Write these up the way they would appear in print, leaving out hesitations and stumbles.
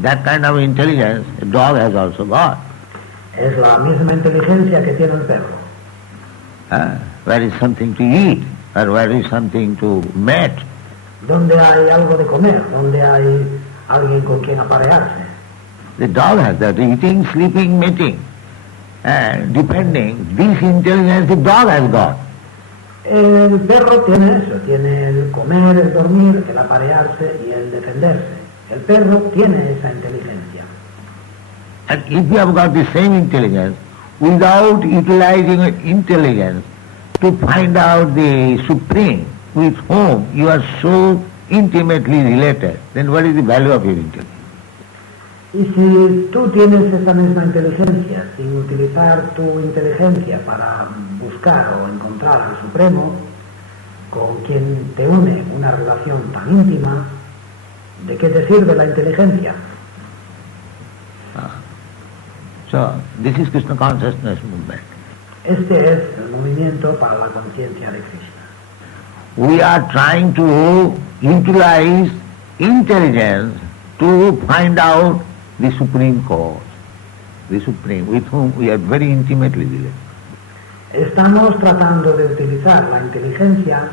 That kind of intelligence a dog has also got. Es la misma inteligencia que tiene el perro. Where is something to eat, or where is something to mate. Donde hay algo de comer, donde hay alguien con quien aparearse. The dog has that, eating, sleeping, mating. Depending, this intelligence the dog has got. El perro tiene eso, tiene el comer, el dormir, el aparearse y el defenderse. El perro tiene esa inteligencia. And if you have got the same intelligence, without utilizing intelligence to find out the Supreme with whom you are so intimately related, then what is the value of your intelligence? Y si tú tienes esa misma inteligencia sin utilizar tu inteligencia para buscar o encontrar al Supremo, con quien te une una relación tan íntima, ¿de qué te sirve la inteligencia? So, this is Krishna consciousness movement. Este es el movimiento para la conciencia de Krishna. We are trying to utilize intelligence to find out the Supreme Cause, the Supreme, with whom we are very intimately related. Estamos tratando de utilizar la inteligencia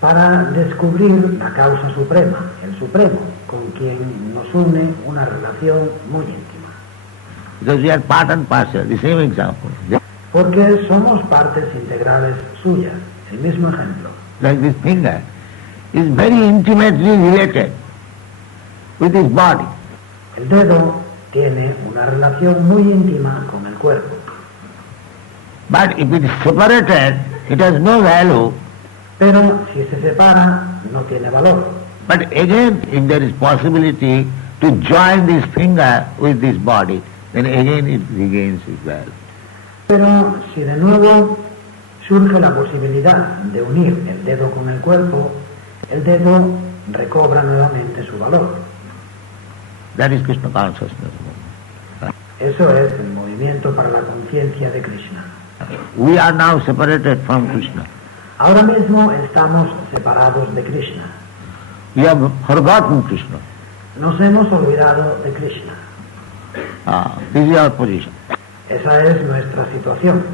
para descubrir la causa suprema, el Supremo, con quien nos une una relación muy íntima. Because we are part and parcel, the same example. Porque somos partes integrales suyas, el mismo ejemplo. Like this finger is very intimately related with his body. El dedo tiene una relación muy íntima con el cuerpo. But if it is separated, it has no value. Pero si se separa, no tiene valor. But again, if there is possibility to join this finger with this body, then again it regains its value. Pero si de nuevo surge la posibilidad de unir el dedo con el cuerpo, el dedo recobra nuevamente su valor. That is Krishna consciousness. Eso es el movimiento para la conciencia de Krishna. We are now separated from Krishna. Ahora mismo estamos separados de Krishna. We have forgotten Krishna. Nos hemos olvidado de Krishna. This is our position. Esa es nuestra situación.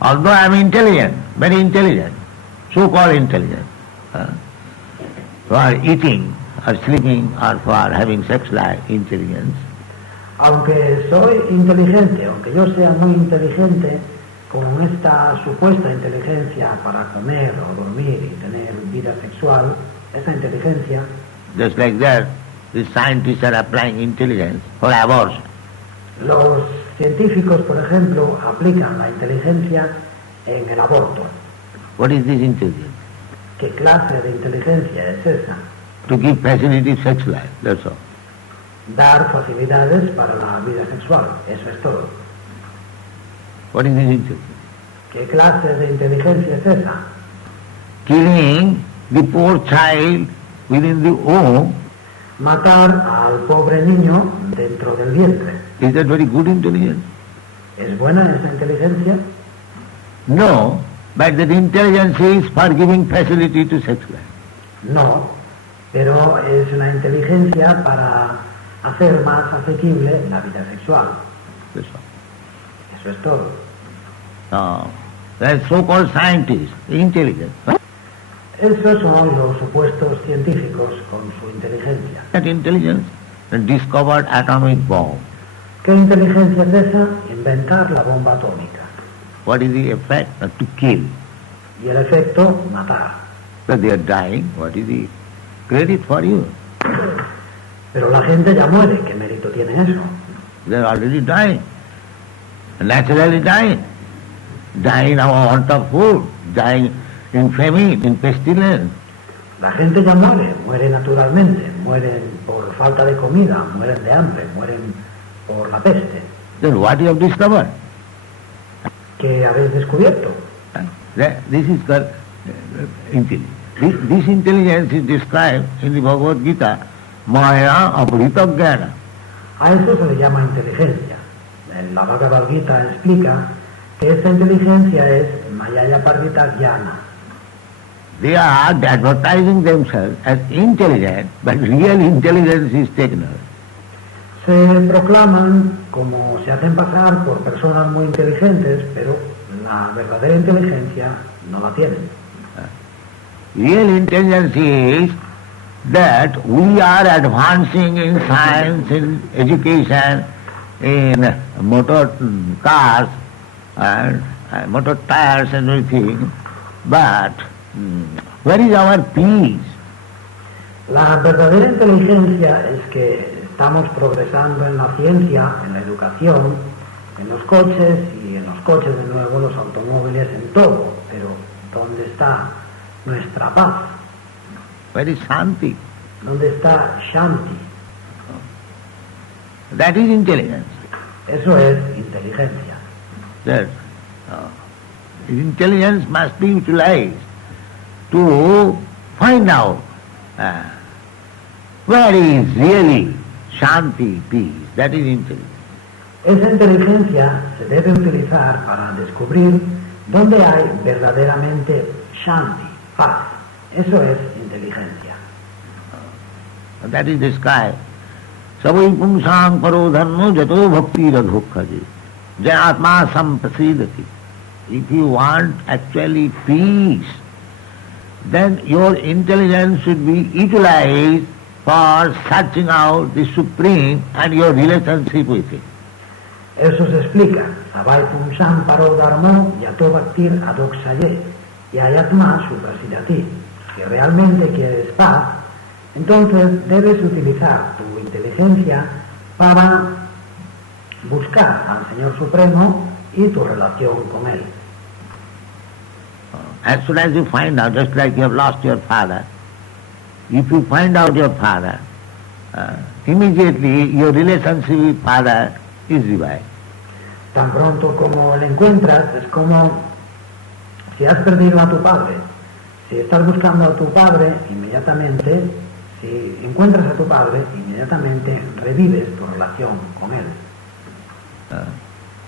Although I am intelligent, very intelligent, so-called intelligent, for eating or sleeping or for having sex life, intelligence, Aunque soy inteligente, aunque yo sea muy inteligente, con esta supuesta inteligencia para comer o dormir y tener vida sexual, esa inteligencia, just like that, the scientists are applying intelligence for abortion. los científicos, por ejemplo, aplican la inteligencia en el aborto. What is this intelligence? ¿Qué clase de inteligencia es esa? To give facility to sex life, that's all. Dar facilidades para la vida sexual, eso es todo. What is this intelligence? ¿Qué clase de inteligencia es esa? Killing the poor child within the womb. Matar al pobre niño dentro del vientre. Is that very good intelligence? ¿Es buena esa inteligencia? No, but that intelligence is for giving facility to sex life. No, pero es una inteligencia para hacer más asequible la vida sexual. That's all. Eso es todo. That so-called scientists, intelligence. Esos son los supuestos científicos con su inteligencia. That intelligence discovered atomic bomb. ¿Qué inteligencia es esa? Inventar la bomba atómica. What is the effect? To kill. Y el efecto, matar. So they are dying. What is the credit for you? Pero la gente ya muere. ¿Qué mérito tiene eso? They are already dying. Naturally dying. Dying of want of food. Dying in famine, in pestilence. La gente ya muere. Muere naturalmente. Mueren por falta de comida. Mueren de hambre. Mueren por la peste. Then what you have discovered? ¿Qué habéis descubierto? This is called intelligence. This intelligence is described in the Bhagavad Gita, Maya Aprita Jnana. A eso se le llama inteligencia. En la Bhagavad Gita explica que esa inteligencia es Mayaya Parvita Jnana. They are advertising themselves as intelligent, but real intelligence is taken away. Se proclaman como se hacen pasar por personas muy inteligentes, pero la verdadera inteligencia no la tienen. Real intelligence is that we are advancing in science, in education, in motor cars, and motor tires and everything, but where is our peace? La verdadera inteligencia es que estamos progresando en la ciencia, en la educación, en los coches y en los coches de nuevo, los automóviles, en todo. Pero ¿dónde está nuestra paz? Where is Shanti? ¿Dónde está Shanti? That is intelligence. Eso es inteligencia. That intelligence must be utilized to find out where is really Shanti, peace. That is intelligence. Esa inteligencia se debe utilizar para descubrir dónde hay verdaderamente Shanti, paz. Eso es inteligencia. That is described. Savai pumsang paro dharmo jato bhakti radhokhaji. Jayatma samprasidati. If you want actually peace, then your intelligence should be utilized for searching out the Supreme and your relationship with Him. Eso se explica. Savai pumsam paro dharmo yato bhaktir adoksaye yayatma suprasidati. Si realmente quieres paz, entonces debes utilizar tu inteligencia para buscar al Señor Supremo y tu relación con Él. As soon as you find out, just like you have lost your father, if you find out your father, immediately your relationship with father is revived. Tan pronto como le encuentras, es como si has perdido a tu padre. Si estás buscando a tu padre, inmediatamente, si encuentras a tu padre, inmediatamente revives tu relación con él.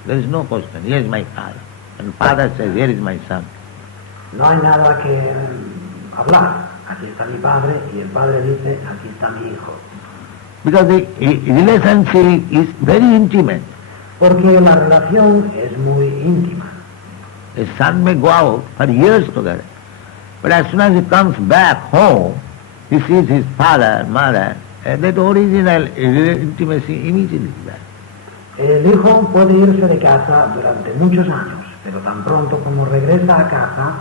There is no question. Here is my father. And father says, here is my son. No hay nada que hablar. Aquí está mi padre y el padre dice, aquí está mi hijo. Because the relationship is very intimate. Porque la relación es muy íntima. A son may go out for years together, but as soon as he comes back home, he sees his father, mother, and that original intimacy immediately is back. El hijo puede irse de casa durante muchos años, pero tan pronto como regresa a casa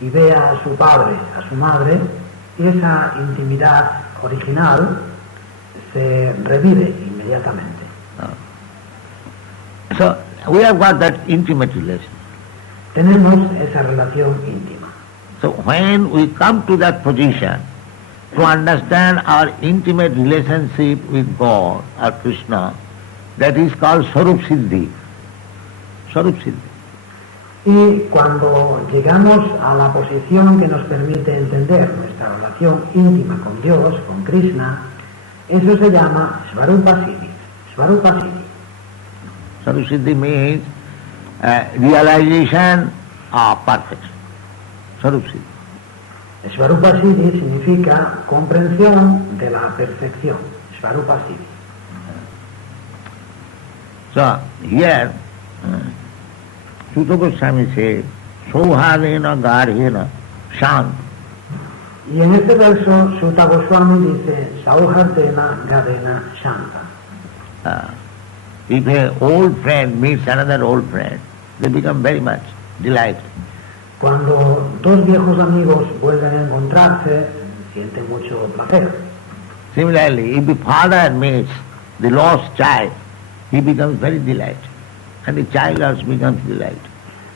y ve a su padre, a su madre, esa intimidad original se revive inmediatamente. So we have got that intimate relation. Tenemos esa relación íntima. So when we come to that position to understand our intimate relationship with God or Krishna, that is called Swarup Siddhi. Swarup Siddhi. Y cuando llegamos a la posición que nos permite entender nuestra relación íntima con Dios, con Krishna, eso se llama Svarupa Siddhi. Svarupa Siddhi. Swarup Siddhi means realization of perfection. Swarup Siddhi. Svarupa Siddhi significa comprensión de la perfección. Svarupa Siddhi. So here, Sutta Goswami says, Sohadena Garhena Shant. Y en este verso, Sutta Goswami dice, Sauhardena Gadena Shanta. If an old friend meets another old friend, they become very much delighted. Cuando dos viejos amigos vuelven a encontrarse, sienten mucho placer. Similarly, if the father meets the lost child, he becomes very delighted. And the child also becomes delighted.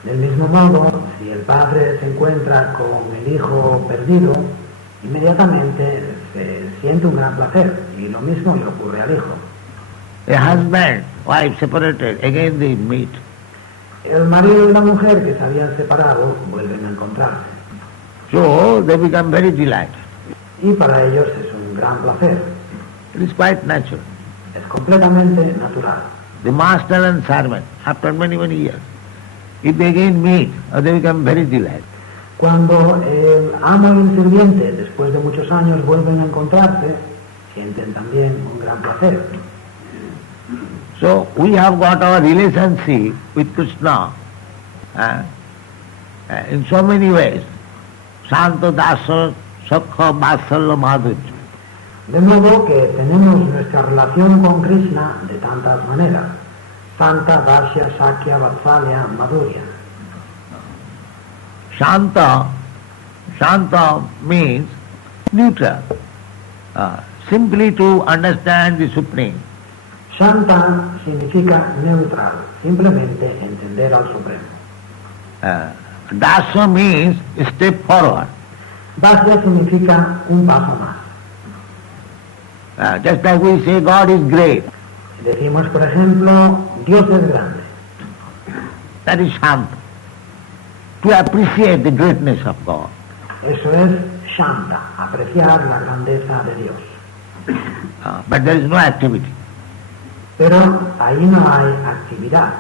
Del mismo modo, si el padre se encuentra con el hijo perdido, inmediatamente se siente un gran placer. Y lo mismo le ocurre al hijo. A husband, wife separated, again they meet. El marido y la mujer que se habían separado vuelven a encontrarse. So they become very delighted. Y para ellos es un gran placer. It is quite natural. Es completamente natural. The master and servant, after many, many years, if they again meet, they become very delighted. Cuando el amo y el sirviente, después de muchos años, vuelven a encontrarse, sienten también un gran placer. So we have got our relationship with Krishna in so many ways. Santa Dasa Sakha Vatsalya Madhurya. De modo que tenemos nuestra relación con Krishna de tantas maneras. Santa, Dasya, Sakya, Vatsalya, Madhurya. Shanta means neutral, simply to understand the Supreme. Shanta significa neutral, simplemente entender al Supremo. Dasa means step forward. Dasya significa un paso más. Just like we say God is great, Decimos, por ejemplo, Dios es grande. that is Shanta. To appreciate the greatness of God. Eso es Shanta, apreciar la grandeza de Dios. But there is no activity. Pero ahí no hay actividad.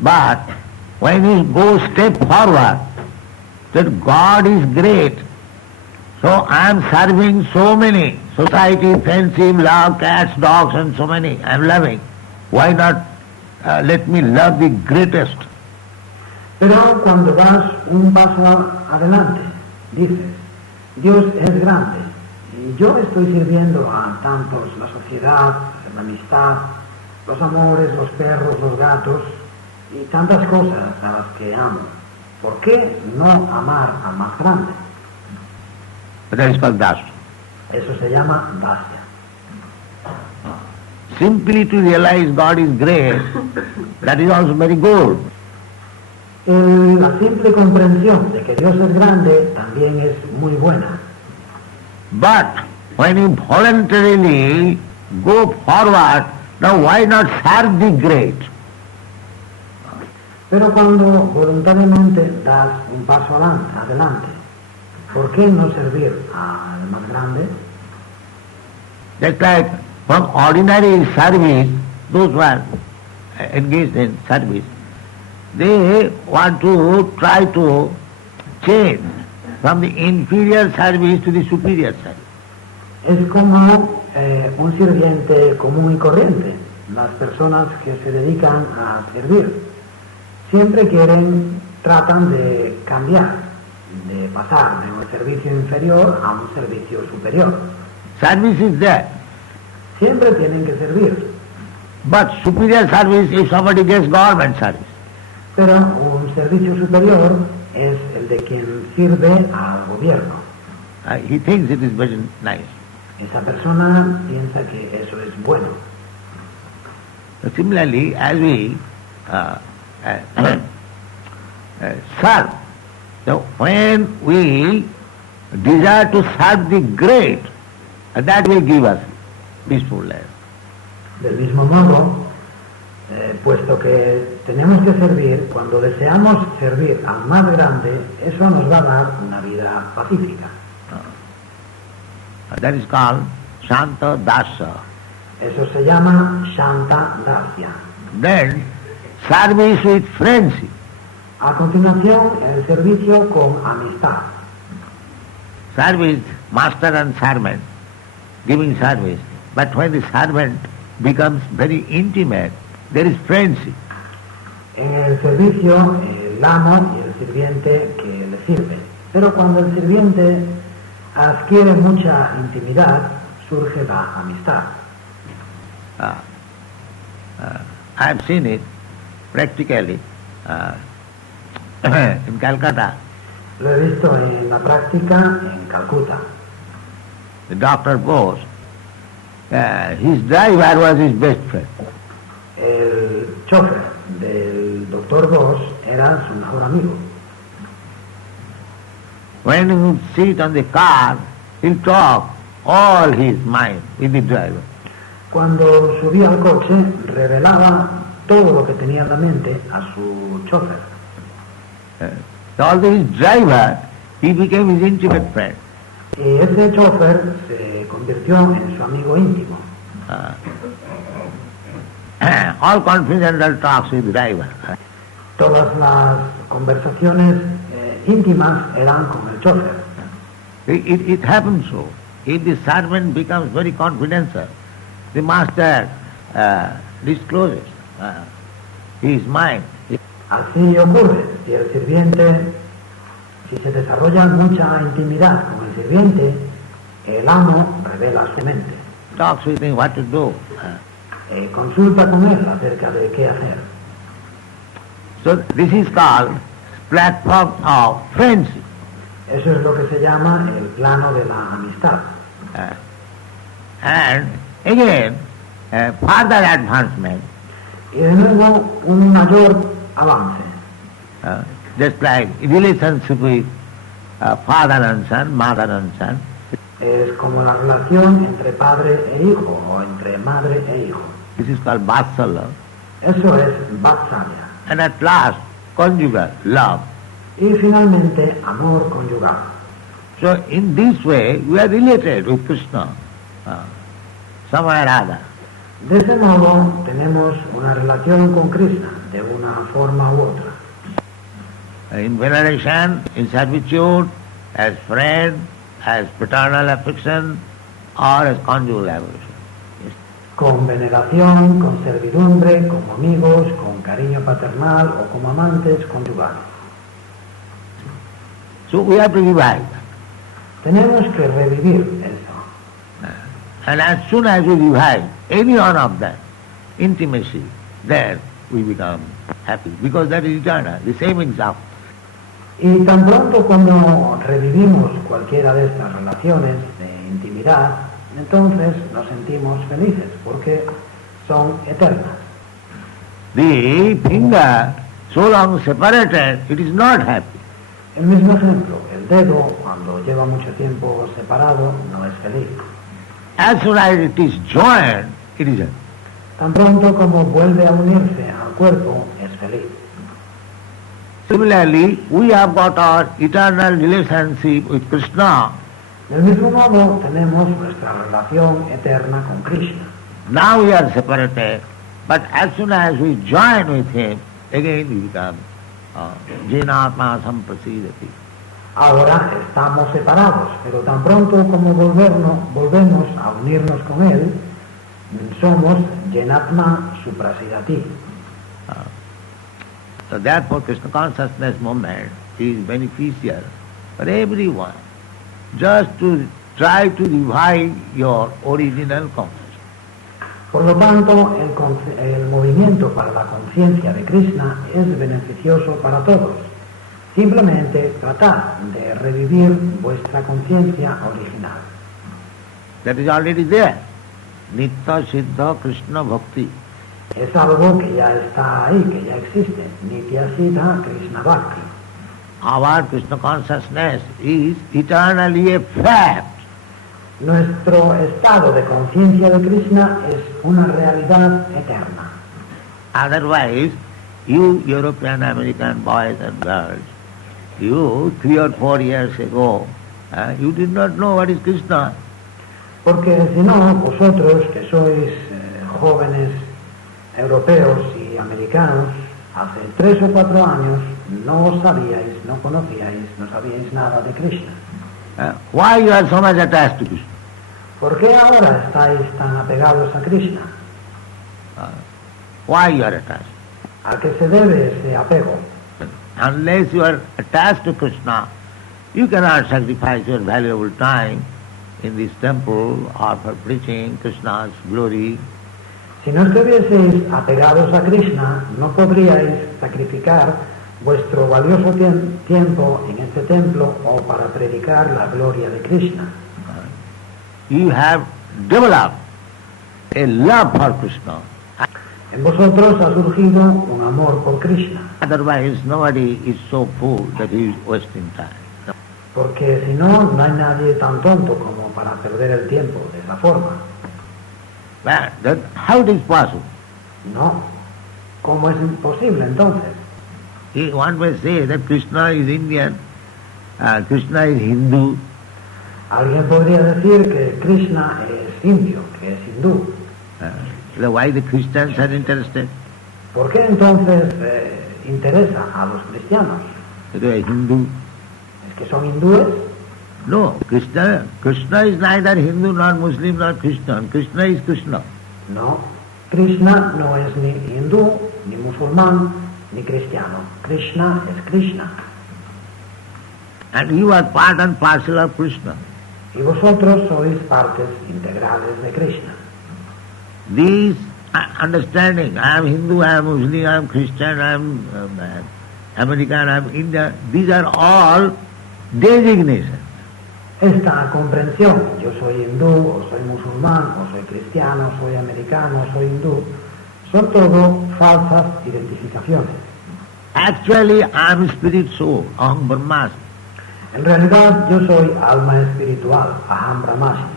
But when you go step forward, that God is great, so I am serving so many, society, friendship, love, cats, dogs and so many, I am loving. Why not let me love the greatest? Pero cuando das un paso adelante, dices, Dios es grande, y yo estoy sirviendo a tantos, la sociedad, la amistad, los amores, los perros, los gatos, y tantas cosas a las que amo. ¿Por qué no amar al más grande? That is called Dasa. Eso se llama Dasya. Simply to realize God is great, that is also very good. La simple comprensión de que Dios es grande también es muy buena. But when you voluntarily go forward, now why not serve the great? Pero cuando voluntariamente das un paso adelante, ¿por qué no servir al más grande? Just like from ordinary service, those who are engaged in service, they want to try to change from the inferior service to the superior service. Es como un sirviente común y corriente. Las personas que se dedican a servir siempre tratan de cambiar, de pasar de un servicio inferior a un servicio superior. Service is there, Siempre tienen que servir, but superior service if somebody gets government service. pero un servicio superior es el de quien sirve al gobierno. He thinks it is very nice. Esa persona piensa que eso es bueno. Similarly, as we serve, so when we desire to serve the great, that will give us peaceful life. Del mismo modo, puesto que tenemos que servir, cuando deseamos servir al más grande, eso nos va a dar una vida pacífica. That is called Shanta Dasa. Eso se llama Shanta Dasya. Then, service with friendship. A continuación, el servicio con amistad. Service, master and servant, giving service. But when the servant becomes very intimate, there is friendship. En el servicio, el amo y el sirviente que le sirve. Pero cuando el sirviente adquiere mucha intimidad, surge la amistad. I have seen it practically in Calcutta. Lo he visto en la práctica en Calcuta. The Dr. Bose, his driver was his best friend. El chofer del doctor Bosch era su mejor amigo. When he would sit on the car, he'll talk all his mind with the driver. Cuando subía al coche, revelaba todo lo que tenía en la mente a su chofer. Although his driver, he became his intimate friend. Y ese chofer se convirtió en su amigo íntimo. All confidential talks with driver. Todas las conversaciones íntimas eran con el chofer. It happens so. If the servant becomes very confidential, the master discloses his mind. Así ocurre, si el sirviente, si se desarrolla mucha intimidad con el sirviente, el amo revela su mente. Talks with him what to do. Consulta con él acerca de qué hacer. So this is called platform of friendship. Eso es lo que se llama el plano de la amistad. And again, further advancement, Y de nuevo, un mayor avance. just like relationship with father and son, mother and son. Es como la relación entre padre e hijo, o entre madre e hijo. This is called vatsalya. Eso es vatsalya. And at last, conjugal love. Y finalmente, amor conyugal. So in this way, we are related with Krishna, somewhere or other. De ese modo, tenemos una relación con Krishna, de una forma u otra. In veneration, in servitude, as friend, as paternal affection, or as conjugal affection. Con veneración, con servidumbre, como amigos, con cariño paternal o como amantes conyugales. So we have to revive. Tenemos que revivir eso. And as soon as we revive any one of them, intimacy, then we become happy, because that is eternal, the same example. Y tan pronto como revivimos cualquiera de estas relaciones de intimidad, entonces nos sentimos felices, porque son eternas. The finger, so long separated, it is not happy. El mismo ejemplo, el dedo, cuando lleva mucho tiempo separado, no es feliz. As soon as it is joined, it is happy. Tan pronto como vuelve a unirse al cuerpo, es feliz. Similarly, we have got our eternal relationship with Krishna. Del mismo modo, tenemos nuestra relación eterna con Krishna. Now we are separated, but as soon as we join with him, again we become Jinatma Samprasidati. Ahora estamos separados, pero tan pronto como volvemos a unirnos con él, somos Jenatma Suprasidati. So therefore Krishna consciousness movement is beneficial for everyone, just to try to revive your original consciousness. Por lo tanto, el movimiento para la conciencia de Krishna es beneficioso para todos. Simplemente tratar de revivir vuestra conciencia original. That is already there. Nitya Siddha Krishna Bhakti. Es algo que ya está ahí, que ya existe. Nitya Siddha Krishna Bhakti. Our Krishna consciousness is eternally a fact. Nuestro estado de conciencia de Krishna es una realidad eterna. Otherwise, you European American boys and girls, you 3 or 4 years ago, you did not know what is Krishna. Porque si no, vosotros que sois jóvenes europeos y americanos, hace 3 o 4 años no sabíais, no conocíais, no sabíais nada de Krishna. Why you are so much attached to Krishna? ¿Por qué ahora estáis tan apegados a Krishna? Why you are attached? ¿A qué se debe ese apego? Unless you are attached to Krishna, you cannot sacrifice your valuable time in this temple or for preaching Krishna's glory. Si no estuvieseis apegados a Krishna, no podríais sacrificar vuestro valioso tiempo en este templo o para predicar la gloria de Krishna. You have developed a love for Krishna. En vosotros ha surgido un amor por Krishna, Otherwise, nobody is so fool that he is wasting time. porque si no, no hay nadie tan tonto como para perder el tiempo de esa forma. But how it is possible? No. ¿Cómo es imposible entonces? One may say that Krishna is Indian, Krishna is Hindu. Alguien podría decir que Krishna es indio, que es hindú. Why the Christians are interested? ¿Por qué entonces interesa a los cristianos? They are Hindu. que son hindúes. No, Krishna is neither Hindu nor Muslim nor Christian. Krishna is Krishna. No, Krishna no es ni hindú, ni musulmán, ni cristiano. Krishna es Krishna. And you are part and parcel of Krishna. Y vosotros sois partes integrales de Krishna. These understanding, I am Hindu, I am Muslim, I am Christian, I am American, I am Indian, these are all designations. Esta comprensión, yo soy hindú, o soy musulmán, o soy cristiano, soy americano, soy hindú, son todo falsas identificaciones. Actually, I am spirit soul, Aham Brahmasmi. En realidad, yo soy alma espiritual, Aham Brahmasmi.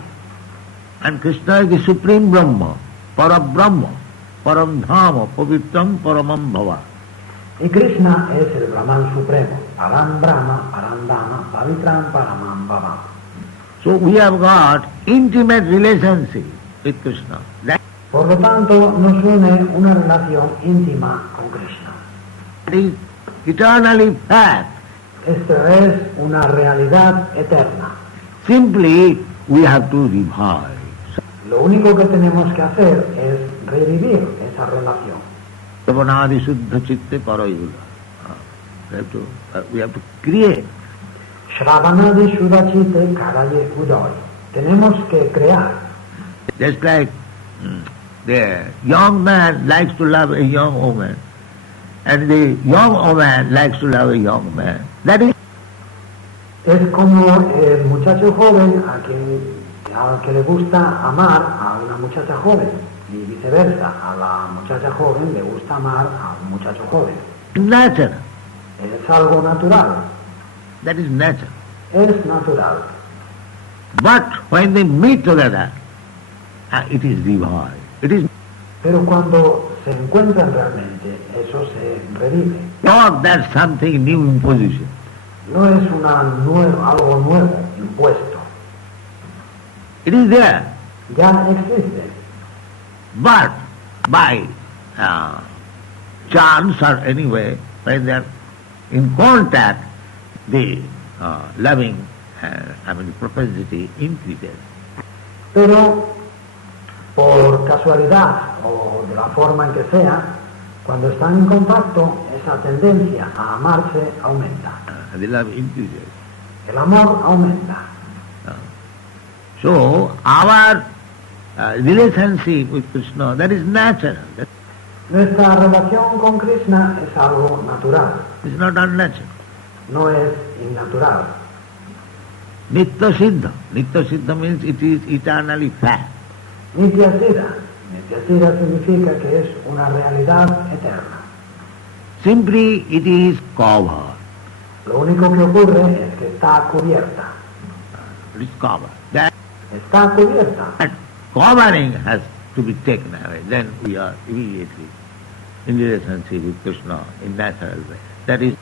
And Krishna is the supreme Brahma, Parabrahma, Param Dhama, Pavitram, Paramam Bhava. Y Krishna es el Brahman supremo, Param Brahma, Param Dhamma, Pavitram, Paramam Bhava. So we have got intimate relationship with Krishna. Por lo tanto, nos une una relación íntima con Krishna. That is eternally fact. Esto es una realidad eterna. Simply we have to revive. Lo único que tenemos que hacer es revivir esa relación. Savanadi Suddha Chitte Parayula. We have to create. Shravanadi Sudachite Karaye Udoy. Tenemos que crear. Just like the young man likes to love a young woman, and the young woman likes to love a young man. That is. Es como el muchacho joven al que le gusta amar a una muchacha joven y viceversa, a la muchacha joven le gusta amar a un muchacho joven. Natural. Es algo natural. That is natural. Es natural. But when they meet together, it is revived. It is Pero cuando se encuentran realmente, eso se revive. not that something new imposition. No es algo nuevo, impuesto. It is there. Ya existe. But by chance or anyway, when they are in contact, the loving, propensity increases. Pero por casualidad o de la forma en que sea, cuando están en contacto, esa tendencia a amarse aumenta. The love increases. El amor aumenta. So our relationship with Krishna, that is natural. Nuestra relación con Krishna es algo natural, It's not unnatural. no es innatural. Nitya Siddha. Nitya Siddha means it is eternally fact. Nitya Siddha. Nitya Siddha significa que es una realidad eterna. Simply it is covered. Lo único que ocurre es que está cubierta. It is covered. That Está cubierta. covering has to be taken away. Then we are immediately in relationship with Krishna in natural way. That is,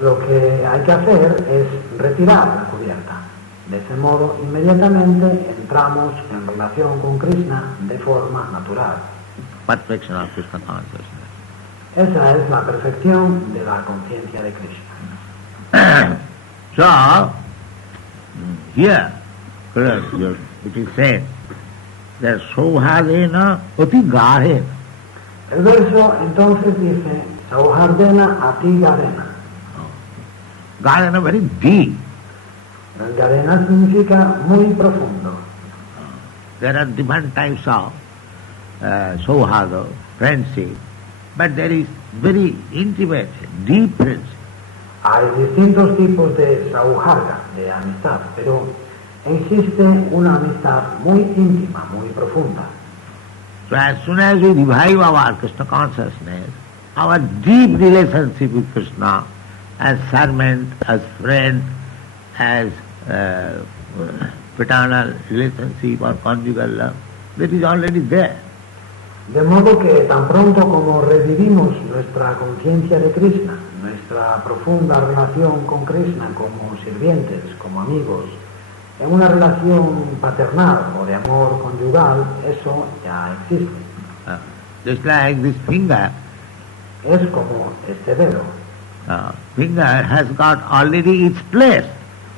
Lo que hay que hacer es retirar la cubierta. De ese modo, inmediatamente entramos en relación con Krishna de forma natural. perfection of Krishna consciousness. Esa es la perfección de la conciencia de Krishna. So, here, it is said that Sauhardena Ati Garhena. El verso entonces dice, Sauhardena ati Garena. Garhena very deep. Garena significa muy profundo. There are different types of Sauharda, friendship, but there is very intimate, deep friendship. Hay distintos tipos de sauharda, de amistad, pero existe una amistad muy íntima, muy profunda. So as soon as we revive our Krishna consciousness, our deep relationship with Krishna, as servant, as friend, as paternal relationship or conjugal love, that is already there. De modo que tan pronto como revivimos nuestra conciencia de Krishna, nuestra profunda relación con Krishna como sirvientes, como amigos, en una relación paternal o de amor conyugal, eso ya existe. Just like this finger, Es como este dedo. Finger has got already its place.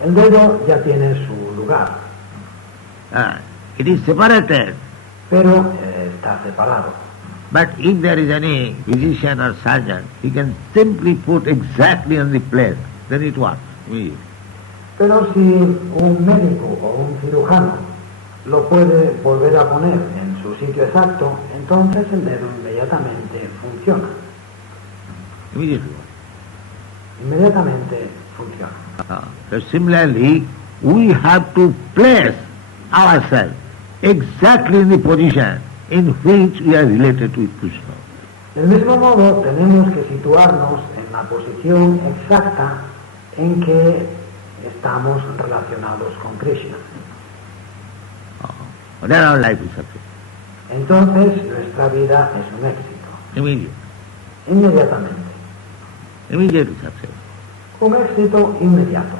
El dedo ya tiene su lugar, It is separated. pero está separado. But if there is any physician or surgeon, he can simply put exactly on the place. Then it works. Pero si un médico o un cirujano lo puede volver a poner en su sitio exacto, entonces el dedo inmediatamente funciona. Immediately. Inmediatamente funciona. So similarly, we have to place ourselves exactly in the position in which we are related with Krishna. Del mismo modo, tenemos que situarnos en la posición exacta en que estamos relacionados con Krishna. Then our life is success. Entonces, nuestra vida es un éxito. Immediate. Inmediatamente. Immediate success. Un éxito inmediato.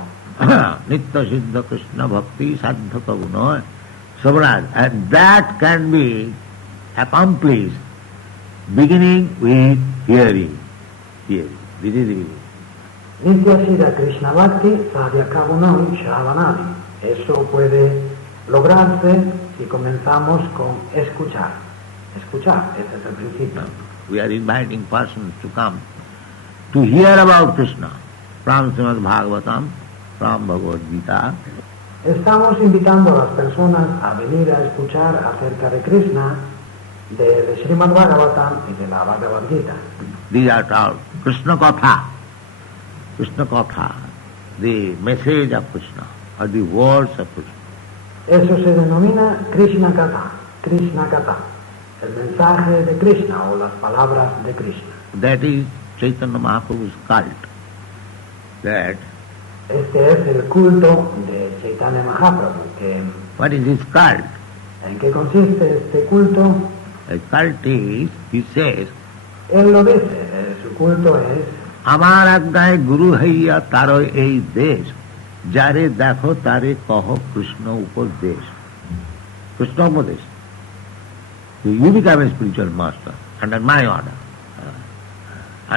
Nitya Siddha Krishna Bhakti Saddha Kavuno Savraj. And that can be accomplished beginning with hearing. Hearing. This is the beginning. Nitya Siddha Krishna Bhakti Sadhya Kavunam Shravanadi. Eso puede lograrse si comenzamos con escuchar. Escuchar, ese es el principio. We are inviting persons to come to hear about Krishna from Srimad Bhagavatam, from Bhagavad Gita. Estamos invitando a las personas a venir a escuchar acerca de Krishna, del Srimad Bhagavatam y de la Bhagavad Gita. These are called Krishna Katha. Krishna Katha, the message of Krishna, or the words of Krishna. Eso se denomina Krishna Katha, el mensaje de Krishna o las palabras de Krishna. That is Chaitanya Mahaprabhu's cult. That, Este es el culto de Chaitanya Mahaprabhu. what is his cult? ¿En qué consiste este culto? A cult is, he says, Él lo dice, su culto es আমার আজ্ঞায় গুরু হইয়া তার এই দেশ যারে দেখো তারে কহ কৃষ্ণ উপদেশ কৃষ্ণ উপদেশ You become a spiritual master under my order,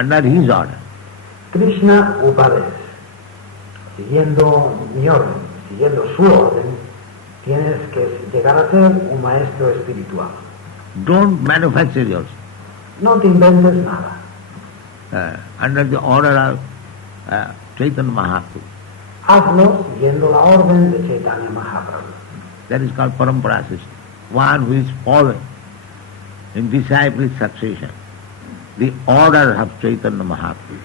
under his order. Krishna Upadesh. Siguiendo mi orden, siguiendo su orden, tienes que llegar a ser un maestro espiritual. Don't manufacture yourself. No te inventes nada. Under the order of Chaitanya Mahaprabhu. Hazlo siguiendo la orden de Chaitanya Mahaprabhu. That is called parampara system. One who is following in disciplic succession the order of Chaitanya Mahaprabhu.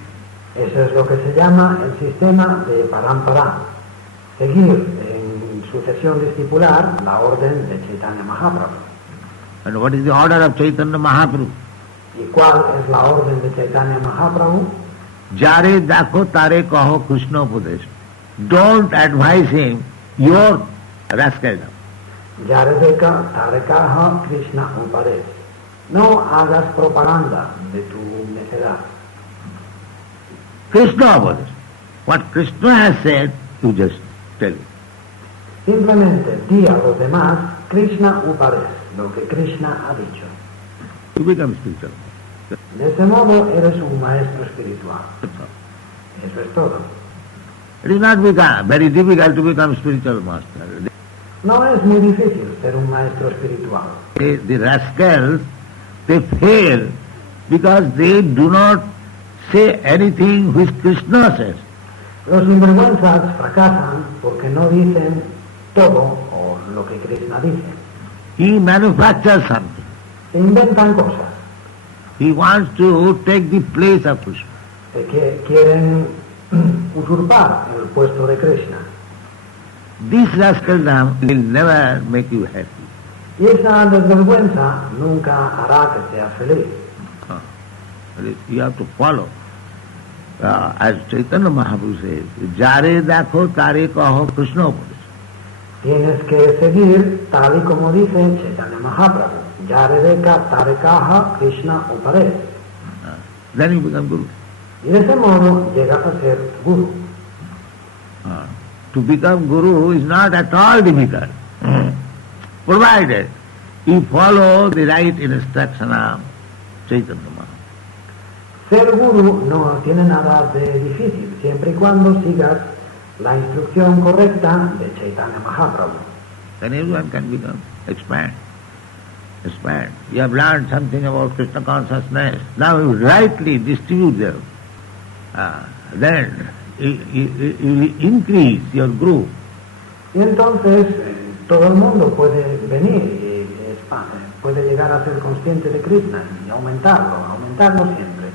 Eso es lo que se llama el sistema de parampara. Seguir en sucesión discipular la orden de Chaitanya Mahaprabhu. And what is the order of Chaitanya Mahaprabhu? ¿Y cuál es la orden de Chaitanya Mahaprabhu? Jare dakho tare kaho Krishna upadesh. Don't advise him your rascaldom. Yaredeka Tarekaha Krishna Upadesh. No hagas propaganda de tu necedad. Krishna upadesh. What Krishna has said, you just tell him. Simplemente di a los demás Krishna Upadesh, lo que Krishna ha dicho. You become spiritual. De ese modo eres un maestro espiritual. Eso es todo. It is not very difficult to become spiritual master. No es muy difícil ser un maestro espiritual. The rascals, they fail because they do not say anything which Krishna says. Los sinvergüenzas fracasan porque no dicen todo o lo que Krishna dice. He manufactures something. Se inventan cosas He wants to take the place of Krishna. que quieren usurpar el puesto de Krishna. This rascaldom will never make you happy. Y esa desvergüenza nunca hará que seas feliz. You have to follow. As Chaitanya Mahaprabhu says, Jare dakho tare kaho Krishna upadesh. Tienes que seguir tal y como dice Chaitanya Mahaprabhu. Yaredeka Tarekaha Krishna Upadesh. Then you become Guru. Y de ese modo llegas a ser guru. To become Guru is not at all difficult, provided you follow the right instruction of Chaitanya Mahaprabhu. Ser guru no tiene nada de difícil, siempre y cuando sigas la instrucción correcta de Chaitanya Mahaprabhu. Then everyone can become expand. Expand. You have learned something about Krishna consciousness. Now you rightly distribute them. Then you increase your group. Y entonces todo el mundo puede venir y puede llegar a ser consciente de Krishna y aumentarlo siempre.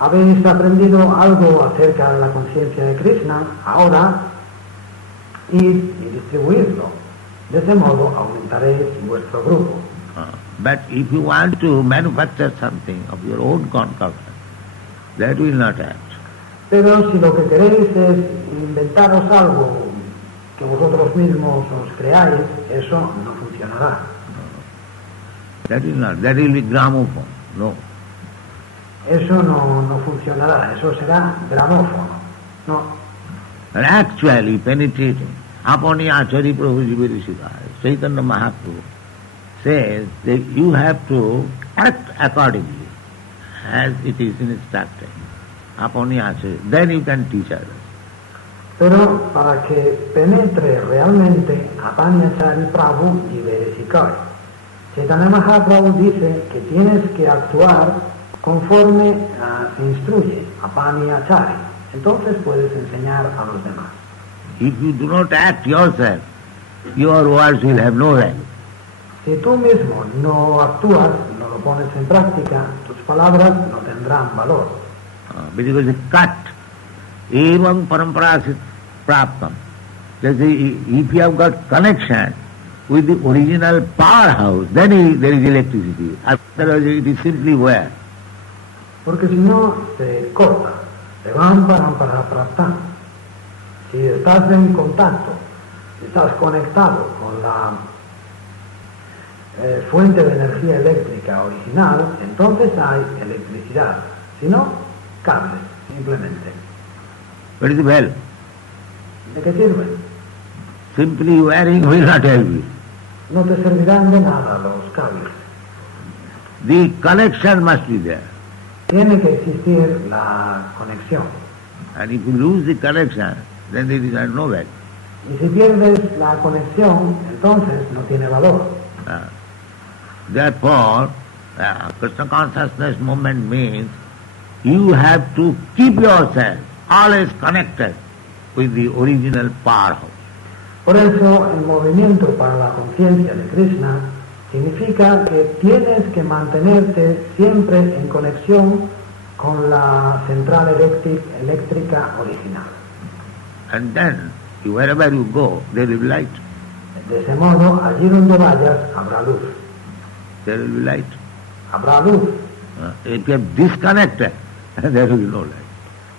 Habéis aprendido algo acerca de la conciencia de Krishna, ahora id y distribuidlo. De ese modo aumentaréis vuestro grupo. But if you want to manufacture something of your own concoction, that will not act. Pero si lo que queréis es inventaros algo que vosotros mismos os creáis, eso no funcionará. That will not. That will be gramophone. No. Eso no funcionará, eso será gramófono. No. And actually penetrating. Apani Acharya Prabhuji Virishikaya, Chaitanya Mahaprabhu says that you have to act accordingly as it is instructed. Apani Acharya. Then you can teach others. Pero para que penetre realmente Apani Prabhu y Virishikaya, Chaitanya Mahaprabhu dice que tienes que actuar conforme se instruye Apani Acharya. Entonces puedes enseñar a los demás. If you do not act yourself, your words will have no value. Si tú mismo no actúas, no lo pones en práctica, tus palabras no tendrán valor. Because it's cut. Evam paramparasit praptam. If you have got connection with the original powerhouse, then there is electricity. Otherwise it is simply wire. Porque si no, se corta. Evam paramparapraptam. Si estás en contacto, si estás conectado con la fuente de energía eléctrica original, entonces hay electricidad. Si no, cables, simplemente. What is the value? ¿De qué sirven? Simply wiring will not help you. No te servirán de nada los cables. The connection must be there. Tiene que existir la conexión. And if you lose the connection, then there is no value. Y si pierdes la conexión, entonces no tiene valor. Therefore, Krishna consciousness movement means you have to keep yourself always connected with the original powerhouse. Por eso, el movimiento para la conciencia de Krishna significa que tienes que mantenerte siempre en conexión con la central eléctrica original. And then, wherever you go, there will be light. De ese modo, allí donde vayas, habrá luz. There will be light. Habrá luz. If you are disconnected, there will be no light.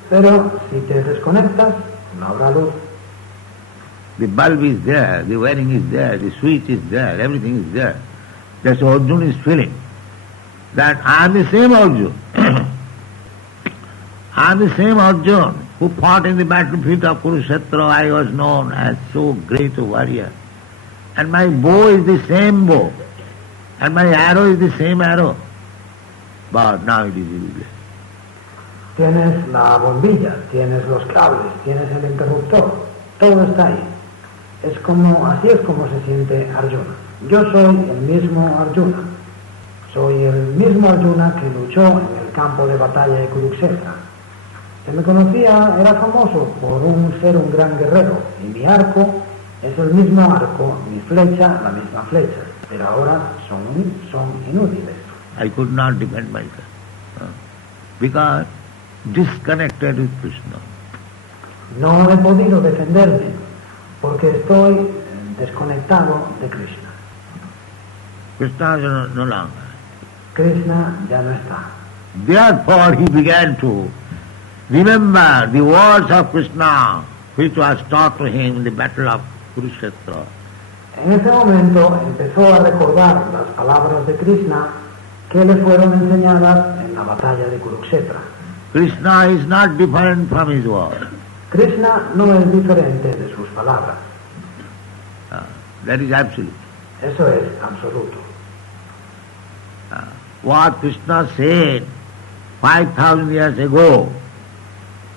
Pero si te desconectas, no habrá luz. The bulb is there, the wiring is there, the switch is there, everything is there. That's what Arjuna is feeling. That I am the same Arjuna. I am the same Arjuna who fought in the battlefield of Kurukshetra. I was known as so great a warrior. And my bow is the same bow. And my arrow is the same arrow. But now it is useless. Tienes la bombilla, tienes los cables, tienes el interruptor. Todo está ahí. Así es como se siente Arjuna. Yo soy el mismo Arjuna. Soy el mismo Arjuna que luchó en el campo de batalla de Kurukshetra. Se me conocía, era famoso por ser un gran guerrero, y mi arco es el mismo arco, mi flecha, la misma flecha, pero ahora son inútiles. I could not defend myself because disconnected with Krishna. No he podido defenderme porque estoy desconectado de Krishna. Krishna is no longer. Krishna ya no está. Therefore he began to remember the words of Krishna which was taught to him in the battle of Kurukshetra. En ese momento empezó a recordar las palabras de Krishna que le fueron enseñadas en la batalla de Kurukshetra. Krishna is not different from his words. Krishna no es diferente de sus palabras. That is absolute. Eso es absoluto. What Krishna said 5,000 years ago,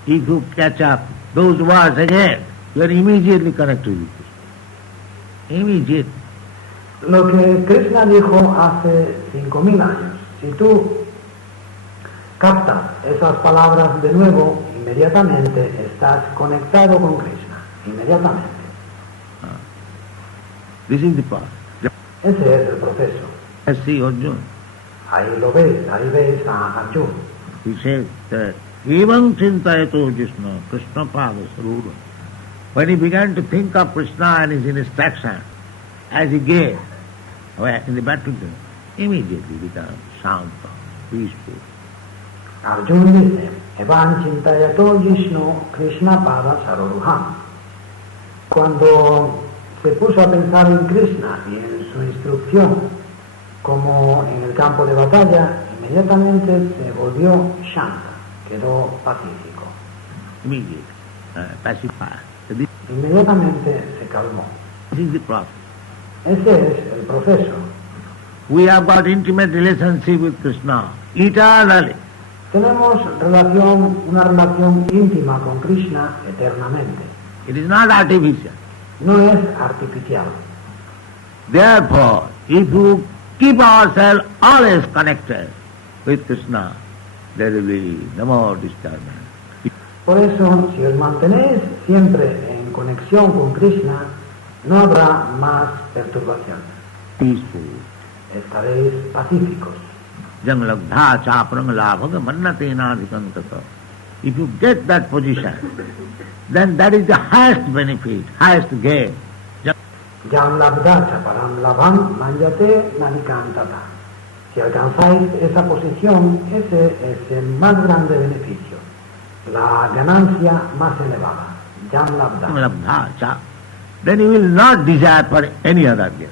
if you catch up those words again, you are immediately connected with Krishna. Immediately. Lo que Krishna dijo hace 5.000 años, si tú captas esas palabras de nuevo, inmediatamente estás conectado con Krishna, inmediatamente. This is the process. Ese es el proceso. Let's see Arjuna. Ahí lo ves, ahí ves a Arjuna. He says that Evam Chintayato Krishna, Krishna Pada Saruva. When he began to think of Krishna and his instruction, as he gave in the battlefield, immediately became shanta, peaceful. Arjuna dice, Evan Chintayato Vishnu Krishna Pada Saroruham. Cuando se puso a pensar en Krishna y en su instrucción, como en el campo de batalla, inmediatamente se volvió shanta, quedó pacífico. Immediately, pacified. Inmediatamente se calmó. This is the process. Ese es el proceso. We have got intimate relationship with Krishna eternally. Tenemos una relación íntima con Krishna eternamente. It is not artificial. No es artificial. Therefore, if you keep ourselves always connected with Krishna, there will be no more disturbance. Por eso, si os mantenéis siempre en conexión con Krishna, no habrá más perturbación. Peaceful. Estaréis pacíficos. Janglabdha chaprang labhaga mannatenadhikam tata. If you get that position, then that is the highest benefit, highest gain. Yam labdacha param labham manjate nanikantata. Si alcanzáis esa posición, ese es el más grande beneficio, la ganancia más elevada. Yam labda. Janglabdha cha. Then you will not desire for any other gain.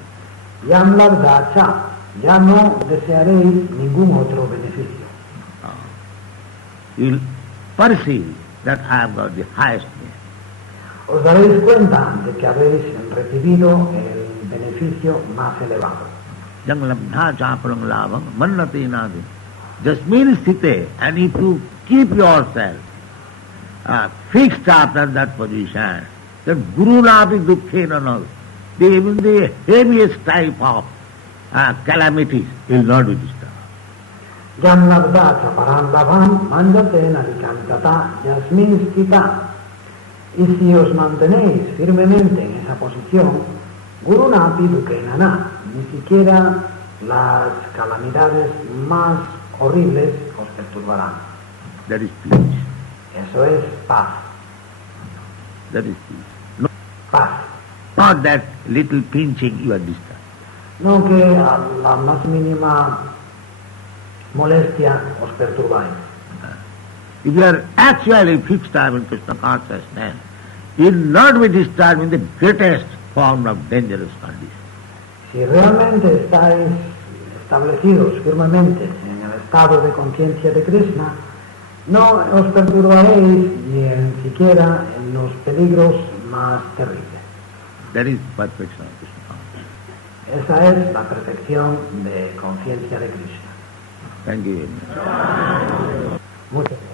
Yam labdacha. Ya no desearéis ningún otro beneficio. You will perceive that I have got the highest gain. Os daréis cuenta de que habéis recibido el beneficio más elevado. Janglabdha chaprang labham mannatenadhikam. Jasmin sthite, and if you keep yourself fixed after that position, then gurunapi dukkhena nal. Even the heaviest type of calamities will not be disturbed. Yam labdacha param labham manjate nalikantata yasmin stita. Y si os mantenéis firmemente en esa posición, gurunapi dukenana, ni siquiera las calamidades más horribles os perturbarán. That is peace. Eso es paz. That is peace. No, Paz. not that little pinching you are disturbed. No que a la más mínima molestia os perturbáis. If you are actually fixed up in Krishna consciousness, you will not be disturbed in the greatest form of dangerous condition. Si realmente estáis establecidos firmemente en el estado de conciencia de Krishna, no os perturbaréis ni siquiera en los peligros más terribles. That is perfection of Krishna consciousness. Esa es la perfección de conciencia de Krishna. Thank you very much. Muchas gracias.